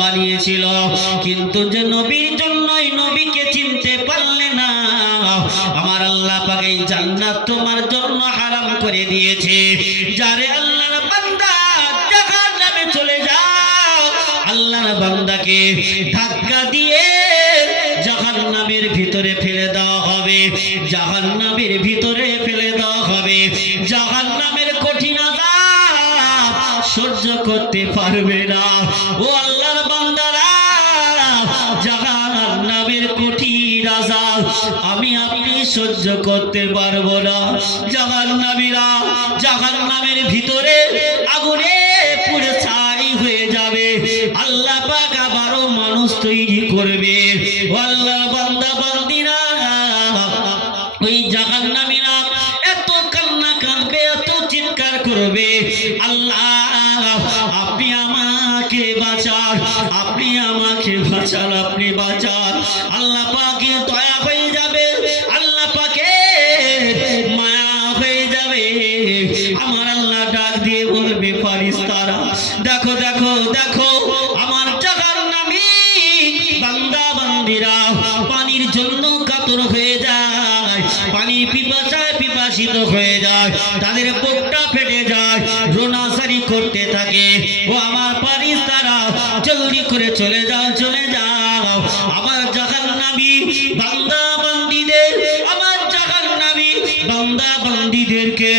বানিয়েছিল, কিন্তু যে নবীর জন্যই নবীকে চিনতে পারলে না, আমার আল্লাহ পাক এই জান্নাত তোমার জন্য হারাম করে দিয়েছে। যারে আল্লাহর বান্দা জাহান্নামে চলে যাও, আল্লাহর বান্দাকে ধাক্কা দিয়ে জাহান্নামের ভিতরে ফেলে দেওয়া হবে, জাহান্নামের ভিতরে ফেলে দেওয়া হবে। জাহান্নামের কঠিন আযাব সহ্য করতে পারবে না। ও আল্লাহর বান্দারা, জাহান্নামের কঠিন আযাব আমি আপনি সহ্য করতে পারবো না। জাহান্নামীরা জাহান্নামের ভিতরে আগুনে পুড়ে ছাই হয়ে যাবে। আল্লাহ পাক আবারও মানুষ তৈরি করবে। ও আল্লাহর বান্দা বান্দিরা, ওই জাহান্নামীরা এত কান্না কাঁদবে, এত চিৎকার করবে, আল্লাহ আপনি আমাকে বাঁচান, আপনি আমাকে বাঁচান, আপনি বাঁচান। আল্লাহ পাকে দয়া হয়ে যাবে, আল্লাহ পাকে মায়া হয়ে যাবে। আমার আল্লাহ ডাক দিয়ে বলবে, ফারিস্তারা দেখো দেখো দেখো, আমার জাহান্নামী বান্দা বান্দিরা পানির জন্য কাতর হয়ে যায়, পানির পিপাসায় পিপাসিত হয়ে যায়, তাদের বুকটা ফেটে যায়, রোনাসারি করতে থাকে। ও আমার ফারিস্তারা জলদি করে চলে যাও, চলে যাও। আমার জাহান্নামী বান্দা বান্দিদের, আমার জাহান্নামী বান্দা বান্দিদেরকে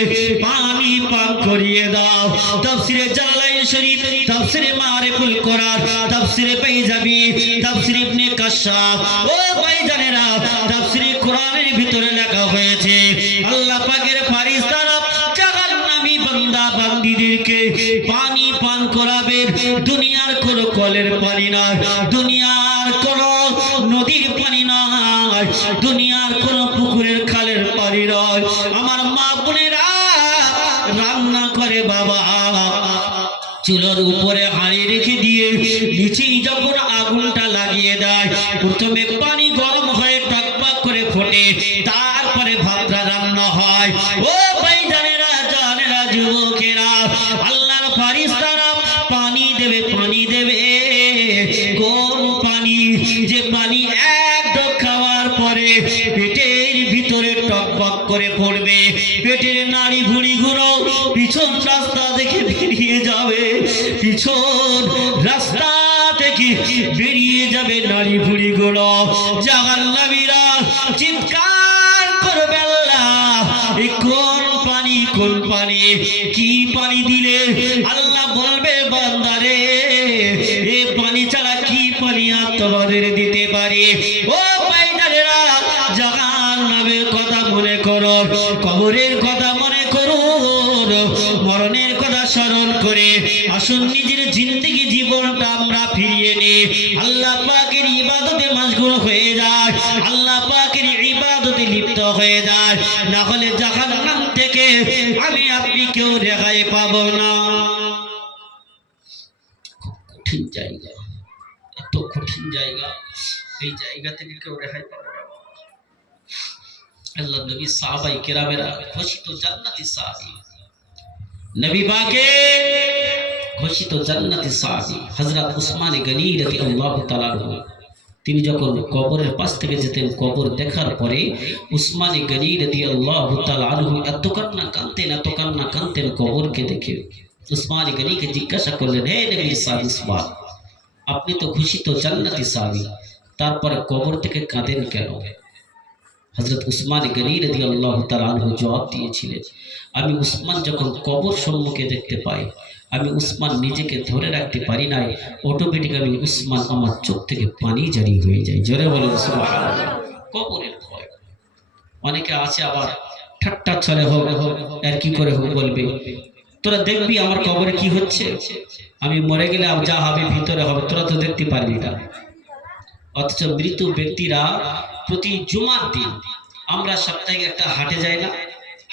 পানি পান করিয়ে দাও। তাফসীরে জালালাইন শরীফ, তাফসীরে মারিফুল কোরআন, তাফসীরে বাইজাবি, তাফসীর ইবনে কাশশাফ, ও ভাইজানেরা, তাফসীরে কোরআনের ভিতরে লেখা হয়েছে, আল্লাহ পাকের ফারিস্তারা জাহান্নামী বান্দা বান্দিদেরকে পানি পান করাবে। দুনিয়ার কোন কলের পানি নয়, দুনিয়ার কোন নদীর পানি নয়, দুনিয়ার কোন পুকুরের খালের পানি নয়। আমার মা বোনেরা রান্না করে বাবা, চুলোর উপরে হাঁড়ি রেখে দিয়ে নিচেই যখন আগুনটা লাগিয়ে দেয়, প্রথমে পানি গরম হয়ে টকবক করে ফোটে, তারপরে ভাতটা রান্না হয়। ও ভাইজানেরা, জানেরা, যুবকেরা, আল্লাহর ফারিস্তারা পানি দেবে, পানি দেবে। কোন পানি? যে পানি এক ঢোক খাওয়ার পরে পেটের ভিতরে টকবক করে পড়বে, পেটের নাড়ি ভুঁড়িগুলো পিছন রাস্তা দেখে বেরিয়ে যাবে, পিছন রাস্তা থেকে বেরিয়ে যাবে নাড়ি ভুঁড়িগুলো। জাহান্নামীরা চিৎকার করবে, আল্লাহ এই কোন পানি, কোন পানি, কি পানি দিলে? আল্লাহ বলবে, বান্দারে এ পানি ছাড়া কি পানি আর তোমাদের দিতে পারি? ও ভাইজানেরা, জাহান্নামের কথা মনে করো, কবরের কথা মনে করো, মরণের কথা স্মরণ করে আসুন নিজের জিন্দেগি জীবনটা আমরা ফিরিয়ে নিই। আল্লাহ পাকের ইবাদতে মশগুল হয়ে যায়, আল্লাহ পাকের ইবাদতে লিপ্ত হয়ে যায়, না হলে জাহান্নাম থেকে আমি আপনি কেউ রেহাই পাবো না। কঠিন জায়গা, এত কঠিন জায়গা, এই জায়গা থেকে কেউ রেহাই পাবে না। আল্লাহ নবী সাহাবায়ে কেরামেরা ঘোষিত জান্নাতি সাহাবী, নবী পাকে ঘোষিত জান্নাতি সাহাবী হযরত উসমান গনি রাদিয়াল্লাহু তাআলা আনহু, তিনি যখন কবরের পাশ থেকে যেতেন, কবর দেখার পরে উসমান গনি রাদিয়াল্লাহু তাআলা আনহু এত কান্না কাঁদতেন, এত কান্না কাঁদতেন কবরকে দেখে। উসমান গনিকে জিজ্ঞাসা করলেন, হে নবীর সাহাবী উসমান, আপনি তো ঘোষিত জান্নাতি সাহাবী, তারপরে কবর থেকে কাঁদেন কেন? হযরত উসমান গনি রাদিয়াল্লাহু তাআলা আনহু জবাব দিয়েছিলেন, আমি উসমান যখন কবর সম্মুখে দেখতে পাই, আমি উসমান নিজেকে ধরে রাখতে পারি না, অটোমেটিক আমি উসমান আমার চোখ থেকে পানি জারি হয়ে যায়। জোরে বলেন সুবহানাল্লাহ। কবরের ভয় অনেকে আছে, আবার ঠাট্টা ছলে হবে, আর কি করে হোক বলবে, তোরা দেখবি আমার কবরে কি হচ্ছে, আমি মরে গেলে যা হবে ভিতরে হবে, তোরা তো দেখতে পারবি না। অথচ মৃত ব্যক্তিরা প্রতি জুমার দিন, আমরা সপ্তাহে একটা হাটে যাই না,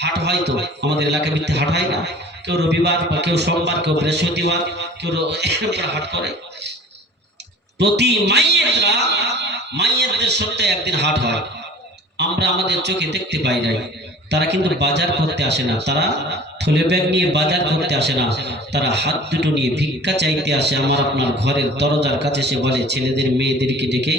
হাট হয় তো আমাদের এলাকা ভিত্তিক হাট হয় না, কেউ রবিবার বা কেউ সোমবার, কেউ বৃহস্পতিবার, কেউ হাট করে। প্রতি মাইয়েতদের সপ্তাহে একদিন হাট হয়, আমরা আমাদের চোখে দেখতে পাই নাই, তারা কিন্তু বাজার করতে আসে না, তারা থলে ব্যাগ নিয়ে বাজার করতে আসে না, তারা হাত দুটো নিয়ে ভিক্ষা চাইতে আসে। আমার আপনার ঘরের দরজার কাছে সে বলে ছেলেদের মেয়েদেরকে ডেকে,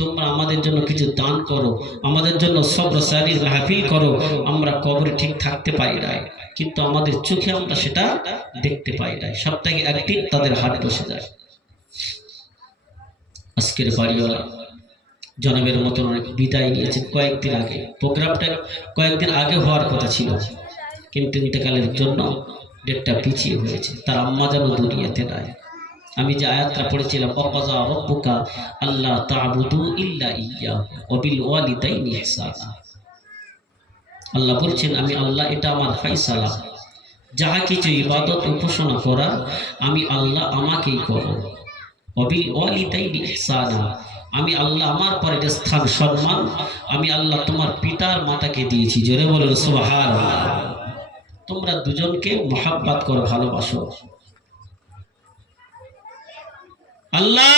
তোমরা আমাদের জন্য কিছু দান করো, আমাদের জন্য সবর সারির মাহফিল করো। আমরা কবরে ঠিক থাকতে পারি না, কিন্তু আমাদের চোখে আমরা সেটা দেখতে পাই না। সপ্তাহে একদিন তাদের হাট বসে যায়। আজকের বাড়িওয়ালা জনাবের মতন অনেক বিদায় নিয়েছেন কয়েকদিন আগে। প্রোগ্রামটা কয়েকদিন আগে হওয়ার কথা ছিল, কিন্তু ইন্তেকালের জন্য ডেটটা পিছিয়ে হয়েছে। তার আম্মা যেন দুনিয়াতে নাই। আমি যে আয়াতটা পড়েছিলাম, ওয়াকাযা রাব্বুকা আল্লা তা'বুদু ইল্লা ইয়্যাহু ওয়া বিল ওয়ালিদাইনি ইহসানা। আল্লাহ বলছেন আমি আল্লাহ, এটা আমার ফায়সালা, যাহা কিছু ইবাদত উপাসনা করা আমি আল্লাহ আমাকেই করো। ওয়া বিল ওয়ালিদাইনি ইহসানা, আমি আল্লাহ আমার পরে স্থান সম্মান আমি আল্লাহ তোমার পিতার মাতাকে দিয়েছি। জোরে বলুন সুবহানাল্লাহ। তোমরা দুজনকে মহব্বত করো, ভালোবাসো। আল্লাহ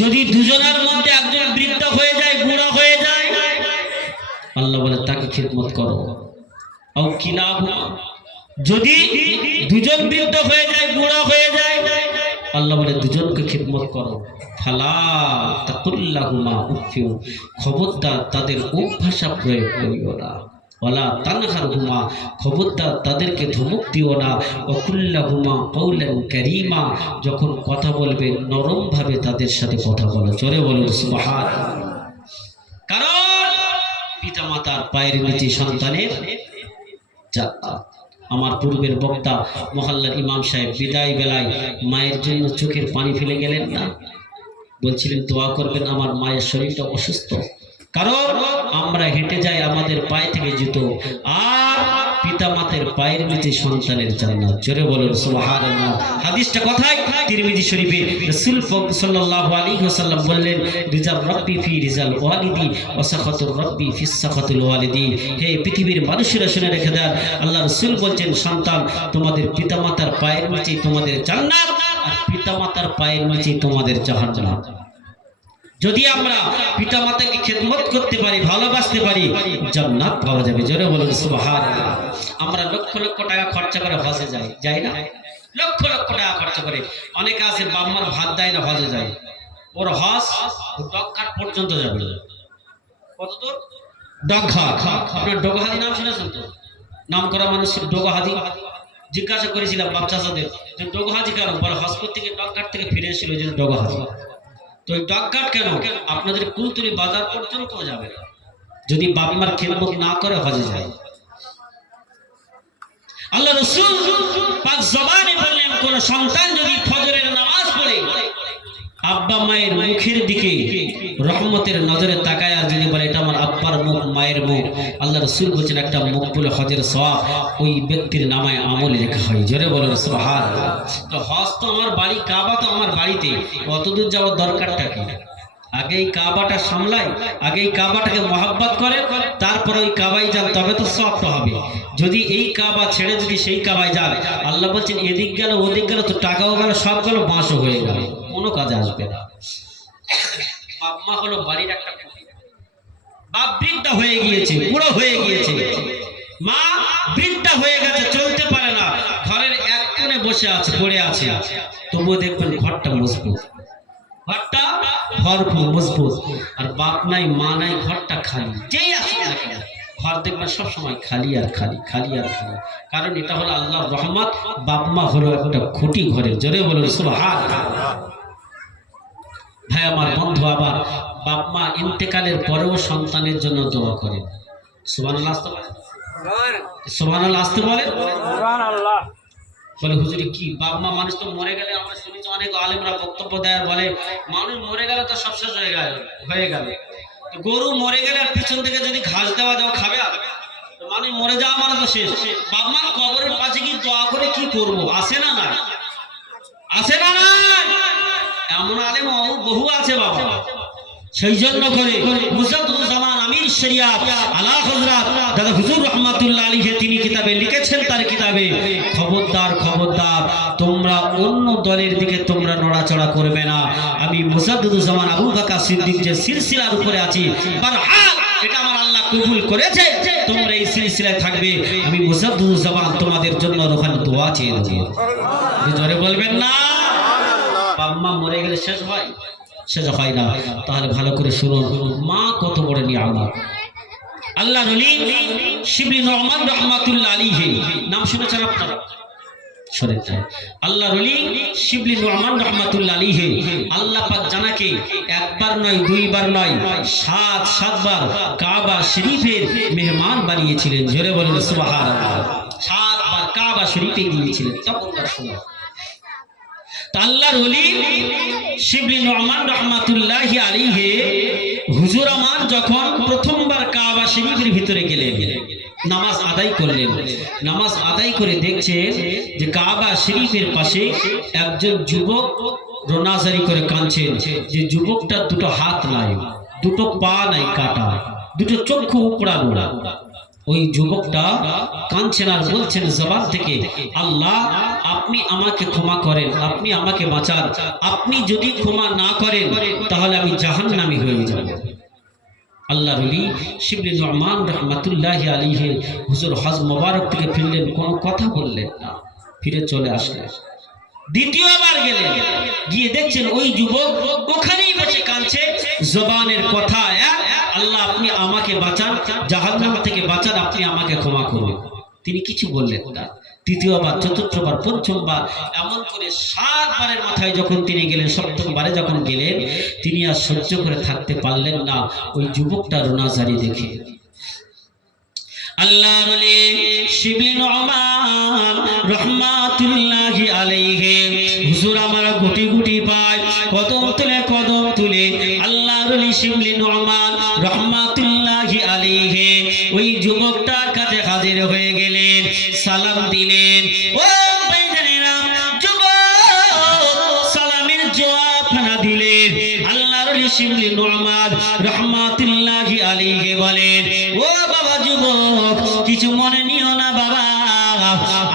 যদি দুজনের মধ্যে একজন বৃদ্ধ হয়ে যায়, বুড়া হয়ে যায়, আল্লাহ বলে তাকে খিদমত করো। আও কিলাহুমা, যদি দুজন বৃদ্ধ হয়ে যায়, বুড়া হয়ে যায়, আল্লাহ বলে দুজনকে খিদমত করো। ফালা তাকুল্লাহুমা উফিউ, খবরদার তাদের উপভাষা প্রয়োগ করিও না। ওয়ালা তানহারহুমা, খবরদার তাদেরকে ধমক দিও না। ওয়াকুল্লাহুমা কওলান কারীমা, যখন কথা বলবে নরম ভাবে তাদের সাথে কথা বলো। জোরে বলুন সুবহানাল্লাহ। কারণ পিতামাতার পায়ের নিচে সন্তানের জান্নাত। আমার পূর্বের বক্তা মহল্লার ইমাম সাহেব বিদায় বেলায় মায়ের জন্য চোখের পানি ফেলে গেলেন না, বলছিলেন দোয়া করবেন আমার মায়ের শরীরটা অসুস্থ। কারণ আমরা হেঁটে যাই আমাদের পায়ে থেকে জুতো, আর পিতামাতার পায়ের নিচে সন্তানের জান্নাত। জোরে বলুন সুবহানাল্লাহ। হাদিসটা কোথায়? তিরমিজি শরীফে রাসূল সাল্লাল্লাহু আলাইহি ওয়াসাল্লাম বললেন, রিজাল রাব্বি ফি রিজাল ওয়ালিদি ওয়া সাখাতুর রাব্বি ফি সাখাতুল ওয়ালিদি। হে পৃথিবীর মানুষেরা শুনে রেখে দেন, আল্লাহ রাসূল বলছেন সন্তান তোমাদের পিতামাতার পায়ের নিচে তোমাদের জান্নাত, আর পিতামাতার পায়ের নিচে তোমাদের জাহান্নাম। যদি আমরা পিতামাতাকে খেদমত করতে পারি, ভালোবাসতে পারি, জান্নাত পাওয়া যাবে। জোরে বলুন সুবহানাল্লাহ। আমরা লক্ষ লক্ষ টাকা খরচা করে হজে যাই না? লক্ষ লক্ষ টাকা খরচা করে। অনেকে আছে বাম্মার ভাত দেয় না, হজে যায়। ওর হজ ডগঘাট পর্যন্ত যাবে। কত দূর? ডগঘাট। আপনার ডগহাদি নাম শুনেছেন তো? নাম করা মানুষের ডগহাদি। জিজ্ঞাসা করেছিলাম বাচ্চাদের যে ডগহাদি কেন, বলে হজ করতে গিয়ে ডগঘাট থেকে ফিরে এসেছিল, এই জন্য ডগহাদি। তো ওই ডগঘাট কেন? আপনাদের কুলতুলি বাজার পর্যন্ত যাবে না, যদি বাপ মার খেদমত না করে হজে যায়। আল্লাহ রাসূল পাক জবানে বললেন, কোন সন্তান যদি ফজরের নামাজ পড়ে আব্বা মায়ের মুখের দিকে রহমতের নজরে তাকায় আর যদি বলে এটা আমার আব্বার মুখ, মায়ের মুখ, আল্লাহ রাসূল বলেছেন একটা মুখ বলে হজের সওয়াব ওই ব্যক্তির নামায় আমল লেখা হয়। জোরে বলুন সুবহানাল্লাহ। তো হজ তো আমার বাড়ি, কাবা তো আমার বাড়িতে, কতদূর যাওয়ার দরকারটা কি? আগে এই কাবাটা সামলায়, আগে এই কাবাটাকে মহব্বত করে, তারপরে ওই কাবায় যান, তবে তো সওয়াবটা হবে। যদি এই কাবা ছেড়ে যদি সেই কাবায় যান, আল্লাহ বলছেন এদিক গেল ওদিক গেল, তো টাকাও গেল, সব গেল, বাঁশও হয়ে গেল, কোনো কাজে আসবে না। বাপ মা হলো বাড়ির একটা খুঁটি। বাপ বৃদ্ধা হয়ে গিয়েছে, বুড়ো হয়ে গিয়েছে, মা বৃদ্ধা হয়ে গেছে, চলতে পারে না, ঘরের এক কোণে বসে আছে, পড়ে আছে, তবুও দেখবেন ঘরটা মজবুত, ঘরটা ভরপুর মজবুত। আর বাপ নাই, মা নাই, ঘরটা খালি। যেই আসুক না কেন ঘর দেখবেন সবসময় খালি আর খালি, খালি আর খালি। কারণ এটা হলো আল্লাহর রহমত। বাপ মা হলো একটা খুঁটি ঘরের। জোরে বলুন সুবহানাল্লাহ। ভাই আমার বন্ধু, আবার বাপ মা ইন্তেকালের পরেও সন্তানের জন্য দোয়া করেন। সুবহানাল্লাহ আসতে বলে, সুবহানাল্লাহ আসতে বলে, সুবহানাল্লাহ বলে। হুজুরি কি বাপ মা, মানুষ তো মরে গেলে, আমরা শুনেছি অনেক আলেমরা বক্তব্য দেয়, বলে মানুষ মরে গেলে তো সব শেষ হয়ে গেল। গরু মরে গেলে আর পিছন থেকে যদি ঘাস দেওয়া যাও খাবে, আর মানুষ মরে যাওয়া মানে তো শেষ। বাপ মা কবরের পাশে কি দোয়া করে কি করবো? আসে না না? আসে না না? এমন আলেম বহু আছে বাবা। সেই জন্য করে মুজাদ্দিদুজ্জামান আমির শরিয়াত আলা হযরত দাদা হুজুর রাহমাতুল্লাহ আলাইহি তিনি কিতাবে লিখেছেন, তার কিতাবে, খবরদার খবরদার তোমরা অন্য দলের দিকে তোমরা নড়াচড়া করবে না। আমি মুজাদ্দিদুজ্জামান আবু বকর সিদ্দিক যে সিলসিলার উপরে আছি, বারহাক, এটা আমার আল্লাহ কবুল করেছে তোমরা এই সিলসিলায় থাকবে আমি মুজাদ্দুদ জামান তোমাদের জন্য রোহানি দোয়া চেয়ে দেব জোরে বলবেন না বাবা মরে গেলে শেষ হয় শেষ হয় না তাহলে ভালো করে শুনুন মা কত বড় নিয়ামত আল্লাহ ওলি শিবলি নুমান রাহমাতুল্লাহ আলাইহি নাম শুনেছেন আপনারা শুনেছেন আল্লাহ ওলি শিবলি নুমান রাহমাতুল্লাহ আলাইহি আল্লাহ পাক জানাকে একবার নয় দুইবার নয় সাতবার কাবা শরীফের মেহমান বানিয়েছিলেন জোরে বলেন সুবহানাল্লাহ সাতবার কাবা শরীফে গিয়েছিলেন তখনকার সময় আল্লাহর ওলি শিবলি নুমান রাহমাতুল্লাহি আলাইহি হুজুর আমান যখন প্রথমবার কাবা শরীফের ভিতরে গেলেন নামাজ আদায় করলেন নামাজ আদায় করে দেখছেন যে কাবা শরীফের পাশে একজন যুবক রোনাজারি করে কাঁদছেন যে যুবকটা দুটো হাত নাই দুটো পা নাই কাটা দুটো চক্ষু উপড়ানো ওই যুবকটা কাঁদছেন আর বলছেন জবান থেকে আল্লাহ আপনি আমাকে ক্ষমা করেন আপনি আমাকে বাঁচান আপনি যদি ক্ষমা না করেন তাহলে আমি জাহান্নামী হয়ে যাব আল্লাহর ওলি শিবলি নুমান রাহমাতুল্লাহি আলাইহি হুজুর হজ মোবারক থেকে ফিরলেন কোনো কথা বললেন না ফিরে চলে আসলেন দ্বিতীয়বার গেলেন গিয়ে দেখছেন ওই যুবক ওখানেই বসে কাঁদছে জবানের কথা আল্লাহ আপনি আমাকে বাঁচান জাহান্নাম থেকে বাঁচান আপনি আমাকে ক্ষমা করুন তিনি কিছু বললেন না তৃতীয়বার চতুর্থবার পঞ্চমবার এমন করে 7 বারের মাথায় যখন তিনি গেলেন সপ্তমবারে যখন গেলেন তিনি আর সহ্য করে থাকতে পারলেন না ওই যুবকটা রোনাজারি দেখে আল্লাহর ওলি শিবলি নুমান রাহমাতুল্লাহি আলাইহি হুজুর আমার গুটি গুটি পায় কদম তুলে আল্লাহর ওলি শিবলি নুমান রাহমাতুল্লাহি আলাইহি ওই যুবকটার কাছে হাজির হয়ে গেলেন সালাম দিলেন ও ভাইজানেরা যুবক সালামের জবাব না দিলেন আল্লাহর ওলি শিবলি নুমান রাহমাতুল্লাহি আলাইহি বলেন ও বাবা যুবক কিছু মনে নিও না বাবা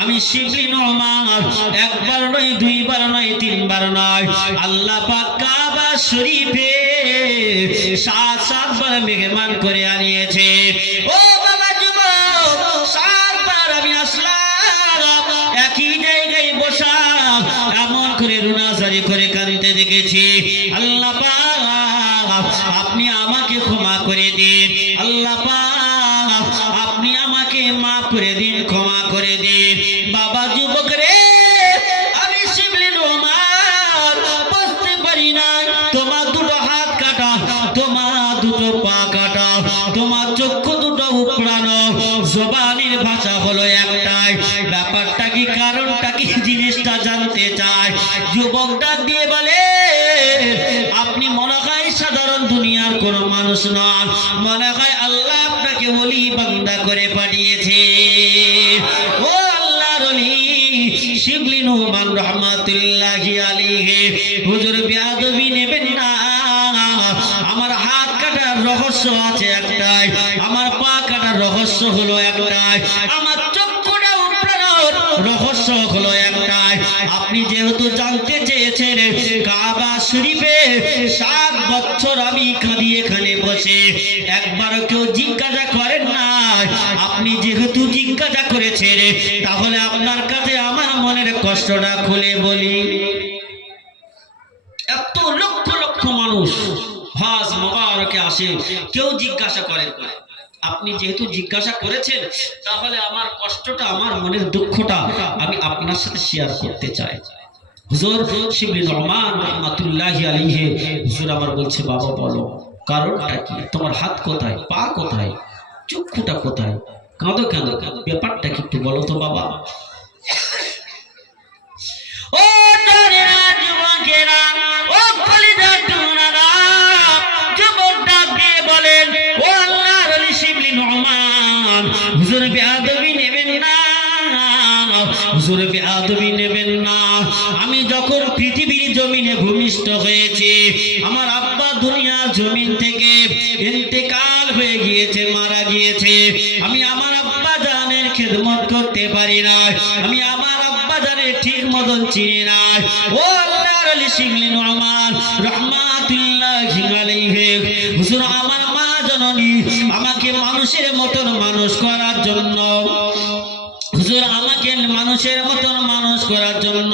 আমি শিবলি নুমান একবার নয় দুইবার নয় তিনবার নয় আল্লাহ পাক কাবা শরীফে 7বার মেহমান করে আনিয়েছে ও বাবা যুবক 7বার আমি আসলাম একই জায়গায় বসা এমন করে রোনাজারি করে কাঁদতে দেখেছি আল্লাহ পাক আপনি আমাকে ক্ষমা করে দিন আল্লাহ পাক আপনি আমাকে মাফ করে দিন ক্ষমা করে দিন বাবা যুবক রে আমি শিবলি নুমান বুঝতে পারি না তোমার দুটো হাত কাটা তোমার দুটো পা কাটা তোমার চক্ষু দুটো উপড়ানো জবানের ভাষা হলো একটাই ব্যাপারটা কি কারণটা কি জিনিসটা জানতে চাই যুবক ডাক দিয়ে বলে আপনি মনে হয় সাধারণ দুনিয়ার কোনো মানুষ নন মনে হয় আল্লাহ আপনাকে ওলি বান্দা করে পাঠিয়েছে ও আল্লাহর ওলি শিবলি নুমান রাহমাতুল্লাহি আলাইহি হুজুর বেয়াদবি নেবেন না আমার হাত কাটার রহস্য আছে একটাই আমার পা কাটার রহস্য হলো একটাই আমার চক্ষুটা উপড়ানোর রহস্য হলো একটাই আপনি যেহেতু জানতে চেয়েছেন কাবা শরীফে 7 বছর আমি কাঁদি এখানে বসে একবারও কেউ জিজ্ঞাসা করেন না আপনি যেহেতু জিজ্ঞাসা করেছেন তাহলে আপনার কাছে আমার মনের কষ্টটা খুলে বলি এত লক্ষ লক্ষ মানুষ হজ মোবারকে আসে কেউ জিজ্ঞাসা করেন না আপনি যেহেতু জিজ্ঞাসা করেছেন তাহলে আমার কষ্টটা আমার মনের দুঃখটা আমি আপনার সাথে শেয়ার করতে চাই হুজুর শিবলি নুমান রাহমাতুল্লাহি আলাইহি হুজুর আমার বলছে বাবা বলো কারণটা কি তোমার হাত কোথায় পা কোথায় চক্ষুটা কোথায় কাঁদো কেন ব্যাপারটা কি একটু বলো তো বাবা ও তরেরা যুবকেরা ও কলিজা টুনারা যুবক ডাক দিয়ে বলেন ও আল্লাহর ওলি শিবলি নুমান হুজুর বেয়াদবি নেবেন না হুজুর বেয়াদবি নেবেন না আমি যখন পৃথিবীর জমিনে ভূমিষ্ঠ হয়েছে আমার আব্বা দুনিয়ার জমিন থেকে ইন্তেকাল হয়ে গিয়েছে মারা গিয়েছে আমি আমার আব্বা জানের খেদমত করতে পারি না আমি আমার আব্বা জানের ঠিক মতন চিনি না ও আল্লাহর ওলি শিবলি নুমান রাহমাতুল্লাহি আলাইহি হুজুর আমার মা জননী আমাকে মানুষের মতন মানুষ করার জন্য, হুজুর আমাকে মানুষের মতন মানুষ করার জন্য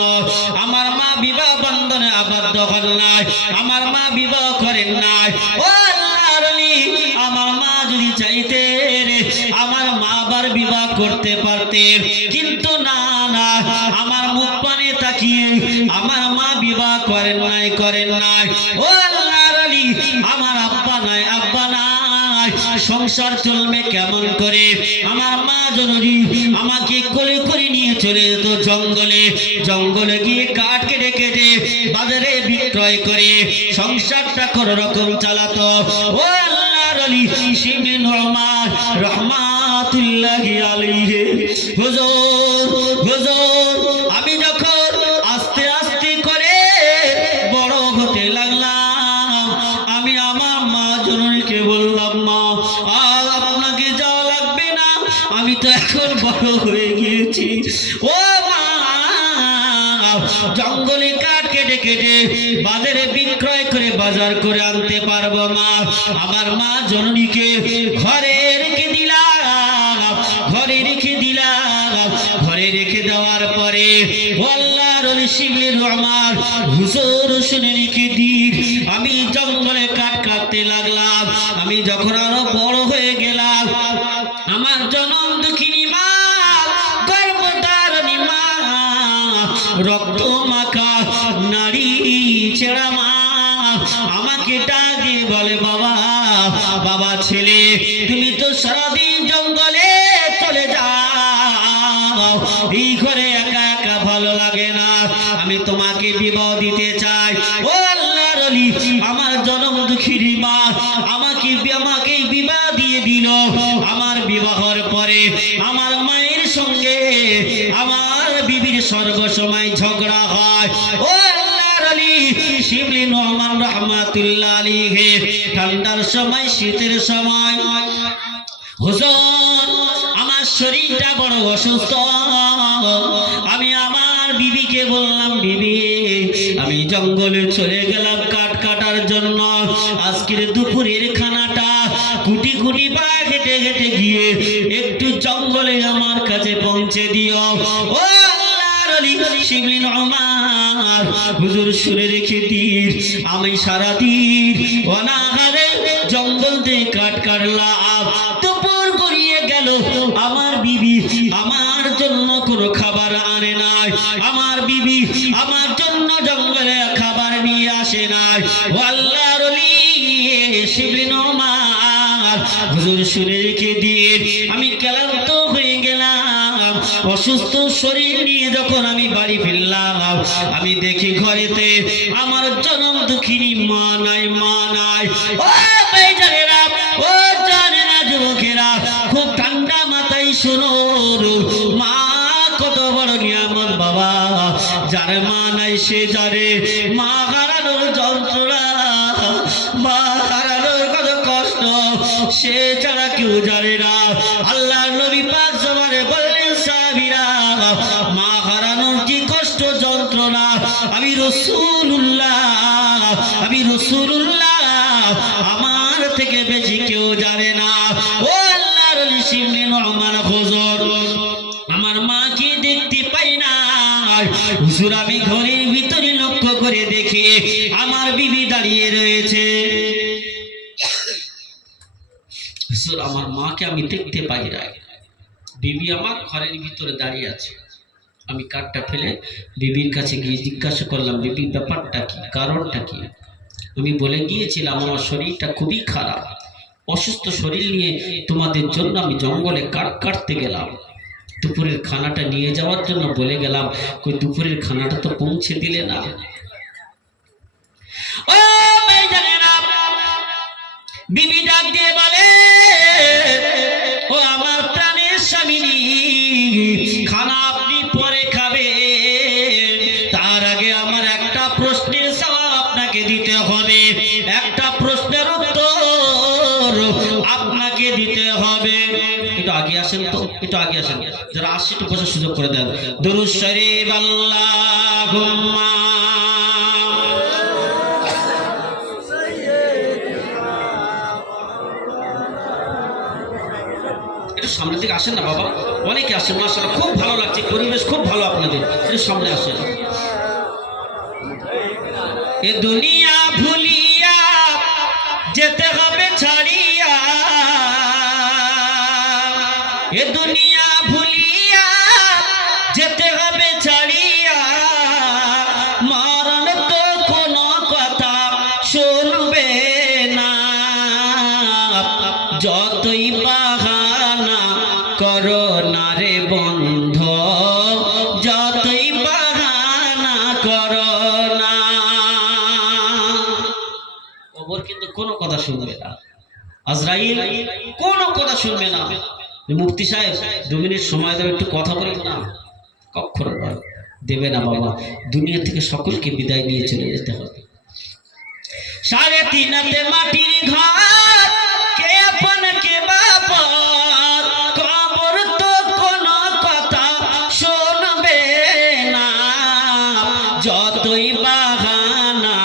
আমার মা বিবাহ বন্ধনে আবদ্ধ হন নাই, আমার মা বিবাহ করেন নাই। ও আল্লাহর ওলি, আমার মা যদি চাইতেন আমার মা আবার বিবাহ করতে পারতেন, কিন্তু না না, আমার মুখ পানে তাকিয়ে আমার মা বিবাহ করেন নাই। ও আল্লাহর ওলি, আমার আব্বা নাই, আব্বা নাই, সংসার চলবে কেমন করে? আমার মা জননী আমাকে কোলে করে নিয়ে চলে যেত জঙ্গলে গিয়ে কাঠ কেটে বাজারে বিক্রয় করে সংসারটা কোনো রকম চালাতো। ও আল্লাহর ওলি শিবলি নোমান রহমাতুল্লাহি আলাইহি, হুজুর আমি যখন আস্তে আস্তে করে বড় হতে লাগলাম, আমি আমার মা জননীকে বললাম, মা আর আপনাকে যাওয়া লাগবে না, আমি তো এখন বড় হয়ে গিয়েছি। ও মা, জঙ্গলে কাঠ কেটে বাজারে বিক্রয় করে বাজার করে আনতে পারবো মা। আমার মা জননীকে ঘরে রেখে দেওয়ার পরে আল্লাহর ওলি শিবলি রহমান হুজুর শুনে রেখে দিন আমি জঙ্গলে কাঠ কাটতে লাগলাম। আমি যখন আরো বড় হয়ে গেলাম, আমার জনম দুঃখিনী মা, গর্ভধারিণী মা, রক্ত মাখা নারী ছেড়া মা আমাকে ডাক দিয়ে বলে, বাবা ছেলে, তুমি তো সারাদিন জঙ্গলে চলে যাও, এই ঘরে একা একা ভালো লাগে না, আমি তোমাকে বিবাহ দিতে চাই। ও আল্লাহর ওলি, আমার জনম দুঃখিনী মা আমাকে বিবাহ দিয়ে দিল। আমার বিবাহের পরে আমার মায়ের সঙ্গে আমার বিবির সর্বসময় ঝগড়া হয়। ও আল্লাহর ওলি শিবলি নোমান রহমাতুল্লাহ আলাইহি, ঠান্ডার সময় শীতের সময় হুজুর আমার শরীরটা বড় অসুস্থ, আমি আমার বিবিকে বললাম, বিবি আমি জঙ্গলে চলে গেলাম কাঠ কাটার জন্য, আজকের দুপুরের খানাটা কুটি পা হেঁটে গিয়ে একটু জঙ্গলে আমার কাছে পৌঁছে দিও। ও আল্লাহর ওলি শিবলি নোমান হুজুর শুনে রেখে দিন আমি সারাদিন অনাহারে জঙ্গল থেকে কাঠ কাটলাম। দুপুর গড়িয়ে গেল, আমার বিবি আমার জন্য কোনো খাবার আনে নাই, আমার বিবি আমার জন্য জঙ্গলে খাবার নিয়ে আসে নাই। ও আল্লাহর ওলি শিবলি নোমান হুজুর শুনে রেখে দিন আমি ক্লান্ত হয়ে গেলাম, অসুস্থ শরীর নিয়ে যখন আমি বাড়ি ফিরলাম, আমি দেখি ঘরেতে আমার জনম দুঃখিনী মা নাই। ও ভাইজানেরা, ও জানেরা, যুবকেরা, খুব ঠান্ডা মাথায় শুনো, মা কত বড় নিয়ামত বাবা, যার মা নাই সে জানে মা হারানোর যন্ত্রণা, মা হারানোর কত কষ্ট সে ছাড়া কেউ জানে না। আল্লাহ নবী পাক জবানে বললেন, সাহাবীরা, মা হারানোর যে কষ্ট যন্ত্রণা আমি রাসূলুল্লাহ আমার থেকে বেশি কেউ জানে না। ও আল্লাহর ওলি শিবলি নোমান হুজুর আমার মাকে দেখতে পাই না, হুজুর আমি ঘরের ভিতরে লক্ষ্য করে দেখি আমার বিবি দাঁড়িয়ে রয়েছে। হুজুর আমার মাকে আমি দেখতে পাই না, বিবি আমার ঘরের ভিতরে দাঁড়িয়ে আছে। আমি কাঠটা ফেলে বিবির কাছে গিয়ে জিজ্ঞাসা করলাম, বিবি ব্যাপারটা কি, কারণটা কি? আমি বলে গিয়েছিলাম আমার শরীরটা খুবই খারাপ, অসুস্থ শরীর নিয়ে তোমাদের জন্য আমি জঙ্গলে কাঠ কাটতে গেলাম, দুপুরের খানাটা নিয়ে যাওয়ার জন্য বলে গেলাম, কই দুপুরের খানাটা তো পৌঁছে দিলে না। ও ভাইজানেরা, বিবি ডাক দিয়ে বলে, ও আমার প্রাণের স্বামী, খানা আপনি পরে খাবেন, তার আগে আমার একটা প্রশ্নের জবাব আপনাকে দিতে হবে, একটা প্রশ্নের উত্তর আপনাকে দিতে হবে। একটু আগে আসেন তো, একটু আগে আসেন, যারা আসছে একটু বসার সুযোগ করে দেন। দুরূদ শরীফ আল্লাহুম্মা সামনের দিকে আসেন না বাবা, অনেকে আসেন মাশাআল্লাহ, খুব ভালো লাগছে, পরিবেশ খুব ভালো আপনাদের, একটু সামনে আসেন। এ দুনিয়া ভুলিয়া যেতে হবে ছাড়িয়া, এ দুনিয়া ভুলিয়া যেতে হবে ছাড়িয়া, মরণ তো কোনো কথা শুনবে না, যতই বাহানা করো না রে বন্ধ, যতই বাহানা করো না। কবর কিন্তু কোনো কথা শুনবে না, আজরাইল কোনো কথা শুনবে না। মুফতি সাহেব 2 মিনিট সময় দেবে, একটু কথা বলুন না। কখনো দেবে না বাবা, দুনিয়া থেকে সকলকে বিদায় নিয়ে চলে যেতে হবে। 3.5 মাটির ঘর, কে আপন কে বাপর, কবর তো কোনো কথা শুনবে না, যতই বাহানা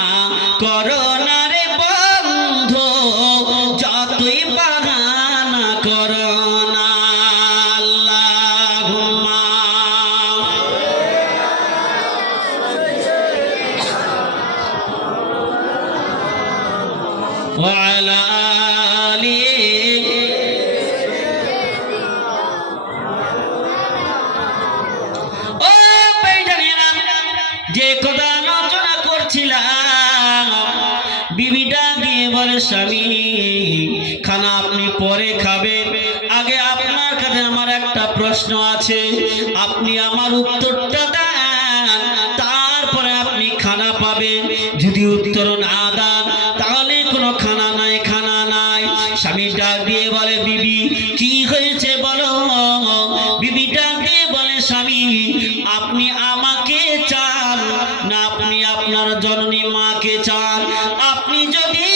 করো না রে বন্ধু, যতই বাহানা করো না। আল্লাহুম্মা ওয়া আলা আলিহি। ও ভাইজানেরা, যে কথা আলোচনা করছিলাম, বিবিটা গিয়ে বলে স্বামী খানা আপনি পরে খাবেন, আগে আপনার কাছে আমার একটা প্রশ্ন আছে, আপনি আমার উত্তরটা দেন, তারপরে আপনি খানা পাবেন। যদি উত্তর না দেন তাহলে কোনো খানা নাই, খানা নাই। স্বামী ডাক দিয়ে বলে বিবি কি হয়েছে বলো। বিবি ডাক দিয়ে বলে স্বামী আপনি আমাকে চান না আপনি আপনার জননী মাকে চান? আপনি যদি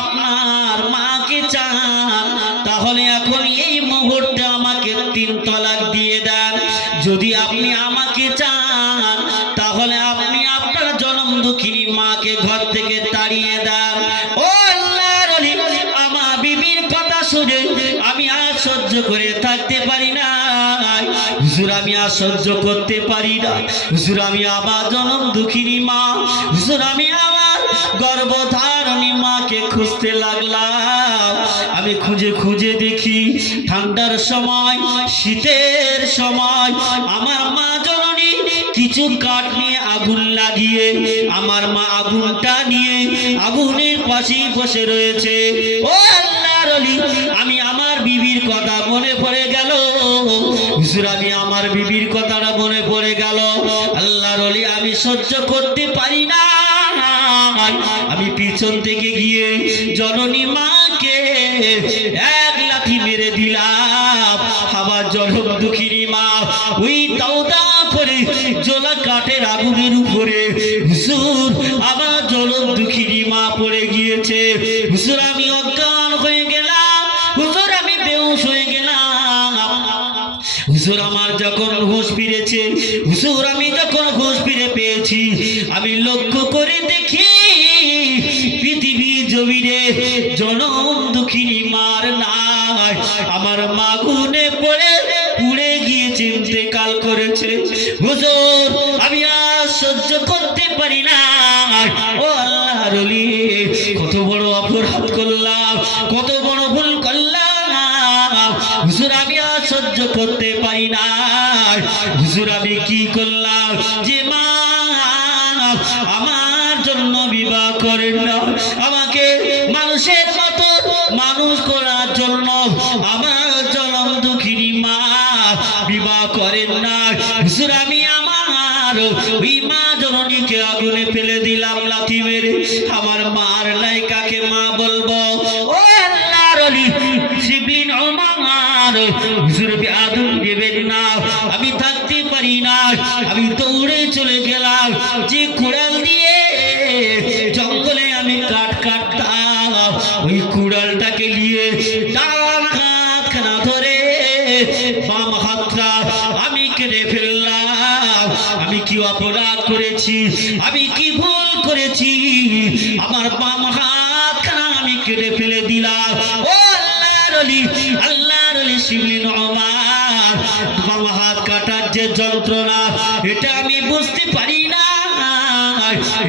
আপনার মাকে চান তাহলে এখন এই মুহূর্তে আমাকে 3 তালাক দিয়ে দেন। যদি আপনি আমাকে চান তাহলে আপনি আপনার জনম দুঃখিনী মাকে ঘর থেকে তাড়িয়ে দেন। ও আল্লাহর ওলি, আমার বিবির কথা শুনে আমি আর সহ্য করে থাকতে পারি না। হুজুর আমি আর সহ্য করতে পারি না। হুজুর আমি আমার জনম দুঃখিনী মা, হুজুর আমি আমার গর্ভধারণী মাকে খুঁজতে লাগলাম। আমি খুঁজে খুঁজে দেখি ঠান্ডার সময়, শীতের সময় আমার মা জননী কিছু কাঠ নিয়ে আগুন লাগিয়ে, আমার মা আগুনটা নিয়ে আগুনের পাশে বসে রয়েছে। ও আল্লাহর ওলি, আমি আমার বিবির কথা মনে পড়ে গেল। হুজুর আমি আমার বিবির কথাটা মনে পড়ে গেল। আল্লাহর ওলি, আমি সহ্য করতে পারি না। আমি পিছন থেকে গিয়ে জননী মাকে 1 লাথি মেরে দিলাম। আবার জনম দুঃখিনী মা ওই দাউদা করে জোলা কাঠের আগুনের উপরে হুজুর আমার জনম দুঃখিনী মা পড়ে গিয়েছে। হুজুর আমি অজ্ঞান হয়ে গেলাম, হুজুর আমি বেহুশ হয়ে গেলাম। হুজুর আমার যখন হুঁশ ফিরেছে, হুজুর আমি যখন হুঁশ ফিরে পেয়েছি, আমি লক্ষ্য করে দেখি পৃথিবী জমিনে জনম দুঃখিনী মার নাই। আমার মা গুনে পড়ে পুড়ে গিয়েছে, ইন্তেকাল করেছে। হুজুর আমি আর সহ্য করতে পারি না। ও আল্লাহর ওলি, কত বড় অপরাধ করলাম, কত বড় ভুল করলাম। হুজুর আমি আর সহ্য করতে পারি না। হুজুর আমি কি করলাম যে মা আমার জন্য বিবাহ করেন না, আমাকে মানুষের মতো মানুষ করার জন্য আমার জনম দুঃখিনী মা বিবাহ করেন না। হুজুর আমি আমার ওই মা জননীকে আগুনে ফেলে দিলাম লাথি মেরে। আমার মার নাই কাকে মা বলবো? ও আল্লাহর ওলি, শিবলিন ওমার হুজুর আগুন দেবেন না, আমি থাকতে পারি না। আমি দৌড়ে চলে গেলাম, যে কুড়াল দিয়ে জঙ্গলে আমি কাঠ কাটতাম, ওই কুড়ালটাকে নিয়ে ডান হাতখানা ধরে বাম হাতটা আমি কেটে ফেললাম। আমি কি অপরাধ করেছি? আমি কি ভুল করেছি? আমার বাম হাতখানা আমি কেটে ফেলে দিলাম। ও আল্লাহর ওলি, আল্লাহর ওলি, এটা আমি বুঝতে পারি না,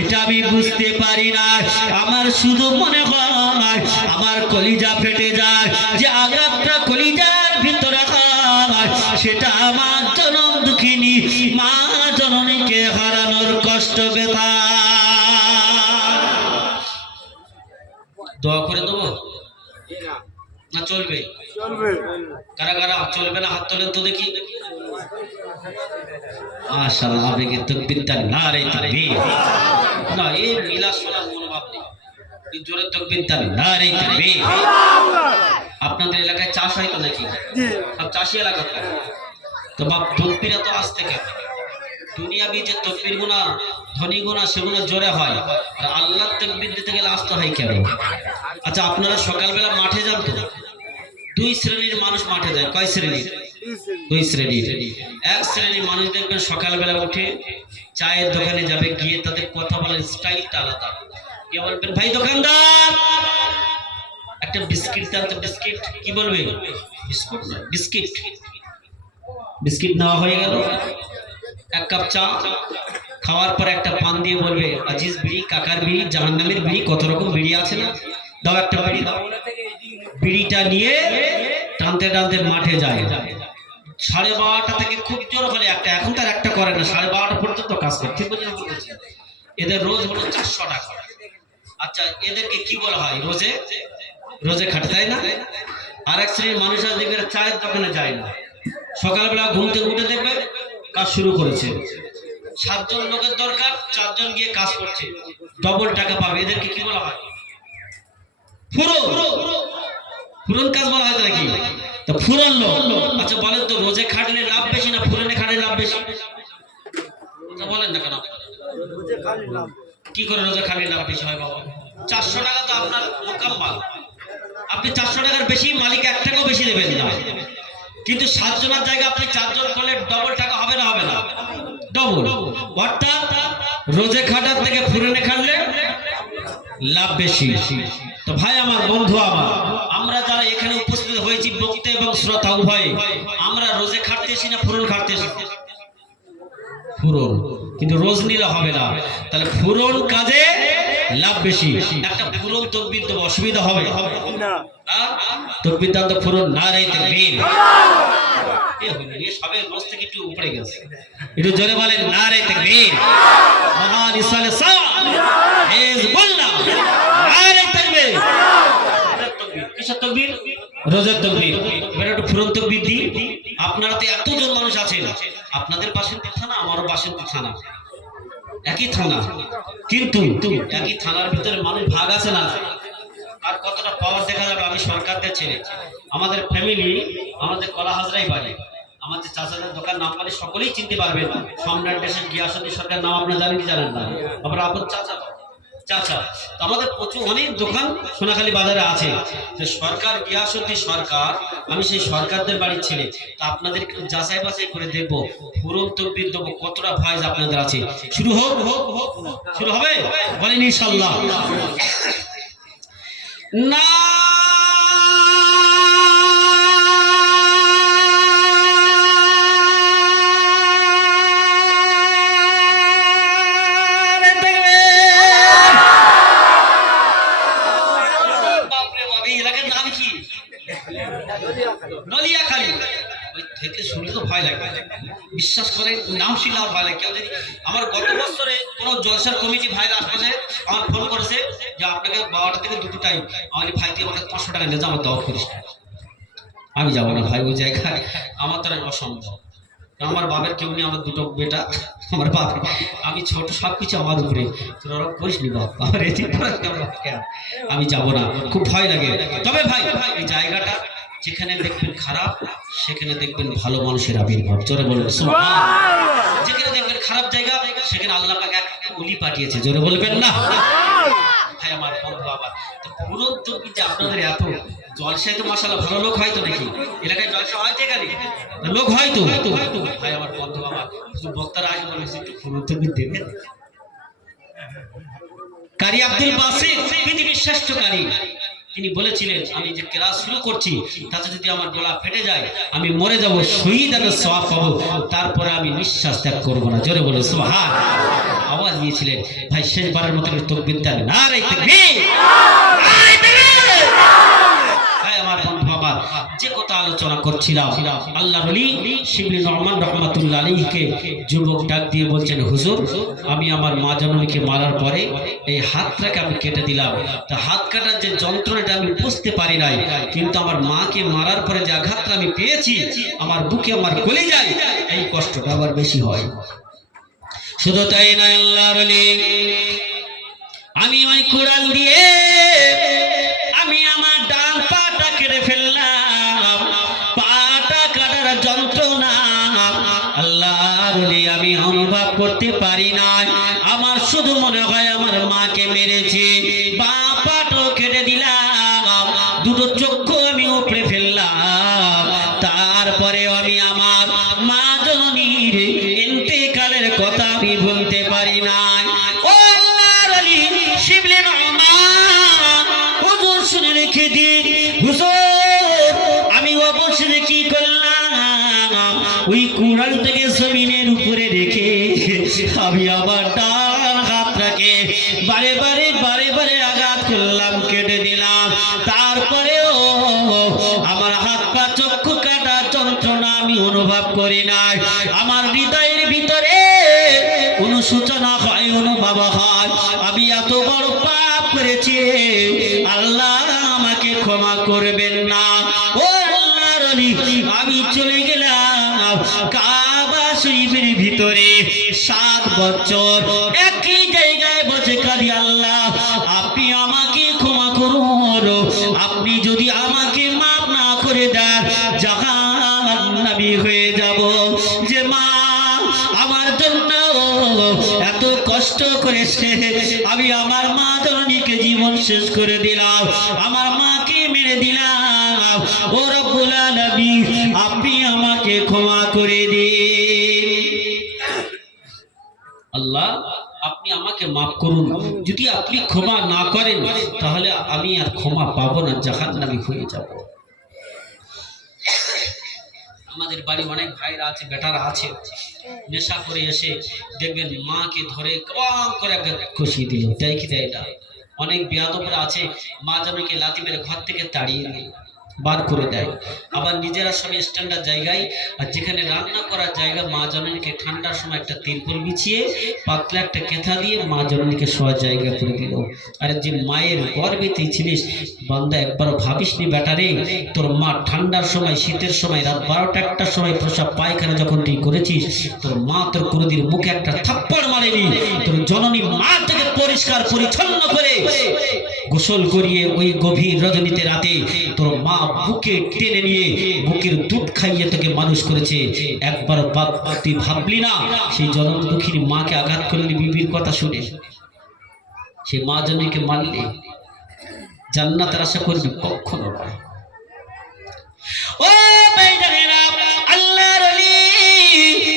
এটা আমি বুঝতে পারি না। আমার শুধু মনে হয় আমার কলিজা ফেটে যায়, যে আঘাতটা কলিজার ভিতরে হয় সেটা আমার জনম দুঃখিনী মা জননীকে হারানোর কষ্ট ব্যথা। দোয়া করে দেবো না চলবে? কারা কারা চলবে না হাত তোলেন তো দেখি। মাশাআল্লাহ, আবেগে তাকবীরটা নারে তাকবীর। না এই মিলা শোনার মনোভাব নেই, এই জোরে তাকবীরটা নারে তাকবীর। আপনাদের এলাকায় চাষ হয় তো নাকি? সব চাষি এলাকা তো বাপ তকবীর এত আসতে কেন? দুনিয়াবি যে তকবীর গুনা ধ্বনি গুনা সেগুলো জোরে হয়, আর আল্লাহর তাকবীর দিতে গেলে আসতে হয় কেন? আচ্ছা আপনারা সকালবেলা মাঠে যান তো? দুই শ্রেণীর মানুষ মাঠে যায়। কয় শ্রেণীর? দুই শ্রেণীর। এক শ্রেণীর মানুষ দেখবেন সকালবেলা উঠে চায়ের দোকানে যাবে, গিয়ে তাদের কথা বলার স্টাইলটা আলাদা। কে বলবেন ভাই দোকানদার একটা বিস্কিট দাও তো। বিস্কিট কি বলবে? বিস্কুট না, বিস্কিট। বিস্কিট নেওয়া হয়ে গেল, এক কাপ চা খাওয়ার পর একটা পান দিয়ে বলবে আজিজ বিড়ি, কাকার বিড়ি, জাহান্নামের বিড়ি, কত রকম বিড়ি আছে না, দাও একটা বিড়ি দাও। বিড়িটা নিয়ে টানতে টানতে মাঠে যায়। 12:30 থেকে খুব জোর হলে একটা, এখন তার একটা করে না, 12:30 পর্যন্ত কাজ করে। ঠিক বলছি? এদের রোজ হলো 400 টাকা। আচ্ছা এদেরকে কি বলা হয়? রোজে রোজে খাটে, তাই না? আর এক শ্রেণীর মানুষরা দেখবে চায়ের দোকানে যায় না, সকালবেলা ঘুম থেকে উঠে দেখবে কাজ শুরু করেছে। 7 জন লোকের দরকার, 4 জন গিয়ে কাজ করছে, ডবল টাকা পাবে। এদেরকে কি বলা হয়? ফুরন। ফুরন কাজ বলা হয় নাকি? তো ফুরন লোক। আচ্ছা বলেন তো রোজে খাটলে লাভ বেশি না ফুরনে খাটলে লাভ বেশি? বলেন না কেন? কি করে রোজে খাটলে লাভ বেশি হয় বাবা? 400 টাকা তো আপনার মোকাম্মাল, আপনি 400 টাকার বেশি মালিক 1 টাকাও বেশি দেবেন না। কিন্তু 7 জনের জায়গা আপনি 4 জন করলে ডবল টাকা হবে না? হবে না? ডবল। অর্থাৎ রোজে খাটার থেকে ফুরনে খাটলে লাভ বেশি। তো ভাই আমার, বন্ধু আমার, আমরা যারা এখানে উপস্থিত হয়েছি বক্তা এবং শ্রোতা উভয়, আমরা রোজে খাটতে এসি না ফুরন খাটতে এসি? ফুরন। কিন্তু রোজ নিলে হবে না, তাহলে ফুরন কাজে লাভ বেশি। একটা ফুরন তকবীর দেব, অসুবিধা হবে না? তকবীর দান তো ফুরন নারে তাকবীর। সবে রোজ থেকে একটু উপরে গেছে, একটু জোরে বলেন নারে তাকবীর। মহান ইসলামের সালাম হিজবুল্লাহ নারে তাকবীর। কিসের তাকবীর? রোজার তাকবীর। এবার একটু ফুরন তাকবীর দিই। আপনারা তো এতজন মানুষ আছেন, আপনাদের বাসন্তী থানা, আমারও বাসন্তী থানা, একই থানা, কিন্তু একই থানার ভিতরে মানুষ ভাগ আছে না? আর কতটা পাওয়ার দেখা যাবে? আমি সরকারদের ছেলে, আমাদের ফ্যামিলি, আমাদের কলা হাজরাই বাড়ি, আমাদের চাচাদের দোকান নাম মানে সকলেই চিনতে পারবেন। সম্রাট দেশের গিয়াসুদ্দিন সরকার নাম আপনারা জানেন কি জানেন না? আমরা আপন চাচা চাচা। আমাদের প্রচুর অনেক দোকান সোনাখালী বাজারে আছে। যে সরকার গিয়াসুদ্দিন সরকার, আমি সেই সরকারদের বাড়ির ছেলে। তা আপনাদের একটু যাচাই বাছাই করে দেখবো ফুরন তকবীর দেবো কতটা ভয়েস আপনাদের আছে। শুরু হোক, শুরু হবে, বলেন ইনশাআল্লাহ। না বিশ্বাস করে নাম শুনলে আমার ভয় লাগে। কেউ যদি আমার গত বছরে কোনো জলসার কমিটি ভাইরা আসলে আমার ফোন করেছে যে আপনাকে 12টা থেকে 2টো টাইম, আমি ভাই তুই আমাকে 500 টাকা নিয়ে আমার দাওয়াত করিস। আমি যাবো না ভাই ওই জায়গায়, আমার দ্বারা অসম্ভব। আমার বাবার কেউ নেই, আমার 2টো বেটা, আমার বাবা, আমি ছোট, সবকিছু আমার উপরে। তোরা করিস নি বাপ, আমার আমি যাবো না, খুব ভয় লাগে। তবে ভাই এই জায়গাটা যেখানে দেখবেন খারাপ, সেখানে দেখবেন ভালো মানুষের আবির্ভাব। জোরে বলবেন সুবহানাল্লাহ। যেখানে দেখবেন খারাপ জায়গা, সেখানে আল্লাহ পাক এক ওলি পাঠিয়েছে। জোরে বলবেন না? ভাই আমার, বন্ধু আমার, তো পুরো তকবীর যে আপনাদের এত জলসায় তো মাশাআল্লাহ ভালো লোক হয় তো নাকি? এলাকায় জলসা হয় তো, এখানে লোক হয় তো? ভাই আমার, বন্ধু আমার, বক্তারা আগে বলেছে একটু পুরো তকবীর দেবেন। কারি আব্দুল বাসিত পৃথিবীর শ্রেষ্ঠ কারি, তিনি বলেছিলেন আমি যে ক্লাস শুরু করছি তাতে যদি আমার গলা ফেটে যায় আমি মরে যাব, শহীদের সওয়াব পাবো, তারপরে আমি নিঃশ্বাস ত্যাগ করবো না। জোরে বলে সুবহান। আওয়াজ দিয়েছিলেন ভাই, শেষবারের মতো তাকবীর দেন, নারে তাকবীর। আমার বন্ধু বাবা, যে কথা আলোচনা করছিলাম, আল্লাহর ওলি শিবলি নোমান রহমাতুল্লাহ আলাইহিকে যুবক ডাক দিয়ে বলছেন, হুজুর আমি আমার মা জননীকে মারার পরে এই হাতটাকে আমি কেটে দিলাম, তা হাত কাটার যে যন্ত্রণাটা আমি বুঝতে পারি নাই, কিন্তু আমার মাকে মারার পরে যে আঘাতটা আমি পেয়েছি আমার বুকে আমার গলে যায়, এই কষ্টটা আবার বেশি হয়। শুধু তাই নয়, আল্লাহর ওলি আমি ওই কোরআন দিয়ে আমি আমার ডান পাটা কেটে ফেললাম, পাটা কাটার যন্ত্রণা আল্লাহর ওলি আমি অনুভব করতে পারি না। আমার শুধু মনে হয় আমার মাকে মেরেছে। বাঁ পাটাও কেটে দিলাম, দুটো চক্ষু আমি উপড়ে ফেললাম, তারপরে আমি আমার মা জননীর ইন্তেকালের কথা আমি ভুলতে পারি না। ও আল্লাহর ওলি শিবলি নোমান, হুজুর শুনে রেখে দিন, হুজুর আমি অবশ্যই কি করলাম, ওই কোরআন থেকে জমিনের উপরে রেখে আমি আমার ডান হাতটাকে বারে বারে আঘাত করলাম, কেটে দিলাম, তারপরেও আমার হাত পা চক্ষু কাটা যন্ত্রণা আমি অনুভব করি নাই। আমার হৃদয়ের ভিতরে অনুশোচনা হয়, অনুভব হয় আমি এত বড় পাপ করেছি, আল্লাহ আমাকে ক্ষমা করবেন না। ও আল্লাহর ওলি আমি চলে গেলাম কাবা শরীফের ভিতরে 7 বছর একই জায়গায় বসে কাঁদি, আল্লাহ আপনি আমাকে ক্ষমা করুন, আপনি যদি আমাকে মাফ না করে দেন জাহান্নামী হয়ে যাব। যে মা আমার জন্য এত কষ্ট করেছে, আমি আমার মা জননীকে জীবন শেষ করে দিলাম, আমার মাকে মেরে দিলাম, ও রব্বুল আলামিন আপনি আমাকে ক্ষমা করে দিন। আল্লাহ আপনি আমাকে মাফ করুন, যদি আপনি ক্ষমা না করেন তাহলে আমি আর ক্ষমা পাবো না, জাহান্নামী হয়ে যাব। আমাদের বাড়ি অনেক ভাইরা আছে, বেটারা আছে, নেশা করে এসে দেখবেন মাকে ধরে কম করে কষিয়ে দিল, দেয় কি দেয় না। অনেক বেয়াদবরা আছে মা জননীকে লাথি মেরে ঘর থেকে তাড়িয়ে দিল, বার করে দেয়। আবার নিজেরা সব স্ট্যান্ডার্ড জায়গায়, আর যেখানে রান্না করার জায়গা মা জননীকে ঠান্ডার সময় একটা তিরপল বিছিয়ে পাতলা একটা কেথা দিয়ে মা জননীকে শোয়ার জায়গা করে দিল। আরে যে মায়ের গর্ভেতেই ছিলিস বান্দা, একবারও ভাবিস নি বেটারে তোর মা ঠান্ডার সময়, শীতের সময়, রাত 12টা 1টার সময় প্রসাব পায়খানা যখন তুই করেছিস, তোর মা তোর কোনোদিন মুখে একটা থাপ্পড় মারেনি। তোর জননী মা থেকে পরিষ্কার পরিচ্ছন্ন করে গোসল করিয়ে ওই গভীর রজনীতে রাতে তোর মা বুকে টেনে নিয়ে বুকের দুধ খাইয়ে তোকে মানুষ করেছে। একবার তুই ভাবলি না সেই জনম দুঃখিনী মাকে আঘাত করলি বিবির কথা শুনে, সে মা জননীকে মারলি, জান্নাতের আশা করবি? কখনো নয়। ও বেঈমানেরা, আল্লাহর ওলি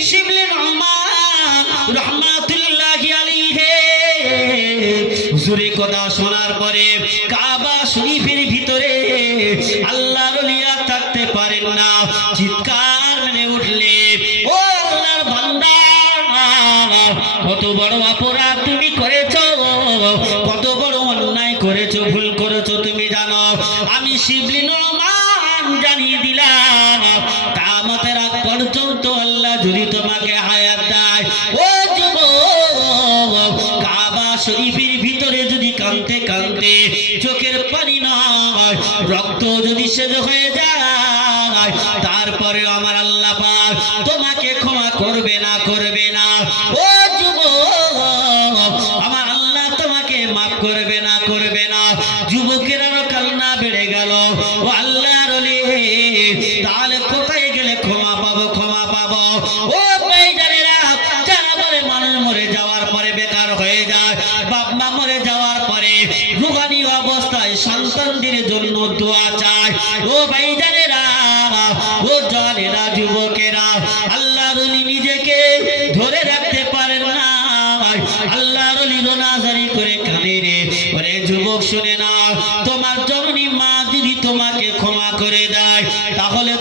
শিবলি নোমান রাহমাতুল্লাহি আলাইহি হুজুরের কথা শোনার পরে কাবা শরীফের ভিতরে আল্লাহর ওলিয়া থাকতে পারেন না, চিৎকার মেরে উঠলে, ও আল্লাহর বান্দা কত বড় অপরাধ তুমি করেছো, কত বড় অন্যায় করেছো, ভুল করেছো তুমি জানো। আমি শিবলি নোমান জানিয়ে দিলাম কিয়ামতের আগ পর্যন্ত আল্লাহ যদি তোমাকে হায়াত দেয়, ও যুবক কাবা শরীফের ভিতরে যদি কাঁদতে কাঁদতে চোখের পানি নয় রক্ত যদি শেষ হয়ে যায়, তারপরে আমার আল্লাহ পাক তোমাকে ক্ষমা করবে না, করবে না। ও যুবক আমার আল্লাহ তোমাকে মাফ করবে না, করবে না। যুবকের আরো কান্না বেড়ে গেল, ও আল্লাহর ওলি তাহলে কোথায় গেলে ক্ষমা পাবো, ক্ষমা পাবো? ও বেঈমানেরা, যারা বলে মানুষ মরে যাওয়ার পরে বেকার হয়ে যায়, বাপ মা মরে যাওয়ার পরে রুহানি অবস্থায় সন্তানদের জন্য দোয়া চায়, ও বেঈমানেরা, ও জানেরা, যুবকেরা, আল্লাহর ওলি নিজেকে ধরে রাখতে পারেন না, আল্লাহর ওলি রোনাজারি করে কাঁদে রে। ওরে যুবক শুনে না, তোমার জননী